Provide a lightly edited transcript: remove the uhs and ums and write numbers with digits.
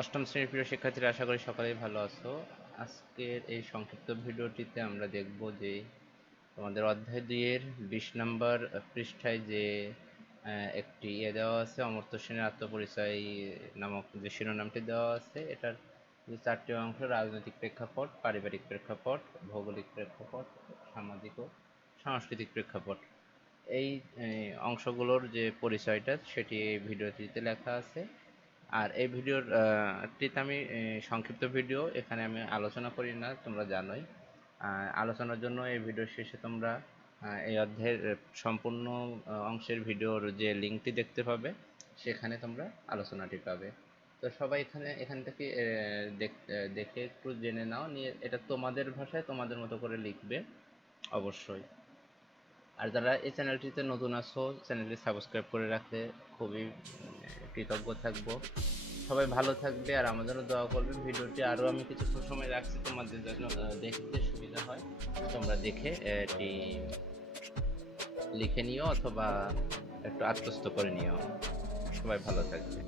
অষ্টম শ্রেণীর প্রিয় শিক্ষার্থীরা, আশা করি সকলেই ভালো আছো। আজকের এই সংক্ষিপ্ত ভিডিওটিতে আমরা দেখব যে তোমাদের অধ্যায় ২-এর ২০ নম্বর পৃষ্ঠায় যে একটি দেওয়া আছে, অমর্ত্য সেনের আত্মপরিচয় নামক যে শিরোনামটি দেওয়া আছে, এটার যে ৪টি অংশ: রাজনৈতিক প্রেক্ষাপট, পারিবারিক প্রেক্ষাপট, ভৌগোলিক প্রেক্ষাপট, সামাজিক ও সাংস্কৃতিক প্রেক্ষাপট। এই অংশগুলোর যে পরিচয়টা সেটি এই ভিডিওটিতে লেখা আছে। আর এই ভিডিওর টিতে আমি সংক্ষিপ্ত ভিডিও, এখানে আমি আলোচনা করি না, তোমরা জানোই। আলোচনার জন্য এই ভিডিওর শেষে তোমরা এই অধ্যায়ের সম্পূর্ণ অংশের ভিডিওর যে লিঙ্কটি দেখতে পাবে, সেখানে তোমরা আলোচনাটি পাবে। তো সবাই এখান থেকে দেখে একটু জেনে নাও, নিয়ে এটা তোমাদের ভাষায় তোমাদের মতো করে লিখবে অবশ্যই। আর যারা এই চ্যানেলটিতে নতুন আছো, চ্যানেলটি সাবস্ক্রাইব করে রাখলে খুবই কৃতজ্ঞ থাকবো। সবাই ভালো থাকবে আর আমাদেরও দোয়া করবে। ভিডিওটি আরও আমি কিছুক্ষণ সময় রাখছি তোমাদের জন্য, দেখতে সুবিধা হয় তোমরা দেখে এটি লিখে নিও অথবা একটু আত্মস্থ করে নিও। সবাই ভালো থাকবে।